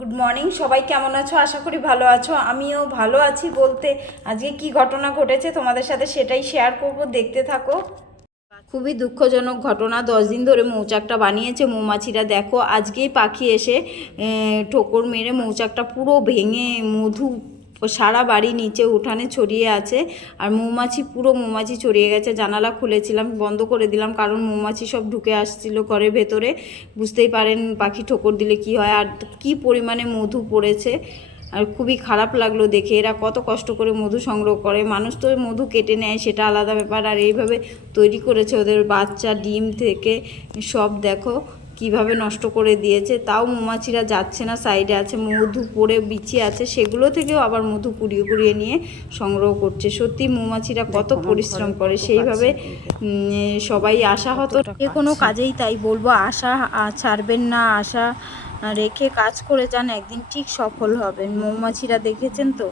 Good morning সবাই কেমন আছো? আশা করি ভালো আছো। আমিও ভালো আছি বলতে আজকে কি ঘটনা ঘটেছে তোমাদের সাথে সেটাই শেয়ার করব, দেখতে থাকো। খুবই দুঃখজনক ঘটনা, দশ দিন ধরে মৌচাকটা বানিয়েছে, মৌমাছিরা দেখো, আজকেই পাখি এসে ঠোকর মেরে মৌচাকটা পুরো ভেঙে, মধু সারা বাড়ি নিচে উঠানে ছড়িয়ে আছে। আর মৌমাছি, পুরো মৌমাছি ছড়িয়ে গেছে। জানালা খুলেছিলাম, বন্ধ করে দিলাম, কারণ মৌমাছি সব ঢুকে আসছিল ঘরের ভেতরে। বুঝতেই পারেন, পাখি ঠোকর দিলে কি হয়। আর কি পরিমাণে মধু পড়েছে, আর খুবই খারাপ লাগল দেখে। এরা কত কষ্ট করে মধু সংগ্রহ করে। মানুষ তো মধু কেটে নেয়, সেটা আলাদা ব্যাপার। আর এইভাবে তৈরি করেছে ওদের বাচ্চা, ডিম থেকে সব, দেখো। কীভাবে নষ্ট করে দিয়েছে তাও মৌমাছিরা যাচ্ছে না সাইডে আছে মধু পড়ে বিচি আছে সেগুলো থেকেও আবার মধু কুড়িয়ে কুড়িয়ে নিয়ে সংগ্রহ করছে। সত্যি মৌমাছিরা কত পরিশ্রম করে সেইভাবে সবাই আশা হতো যে কোনো কাজেই তাই বলব আশা ছাড়বেন না আশা রেখে কাজ করে যান একদিন ঠিক সফল হবেন। মৌমাছিরা দেখেছেন তো?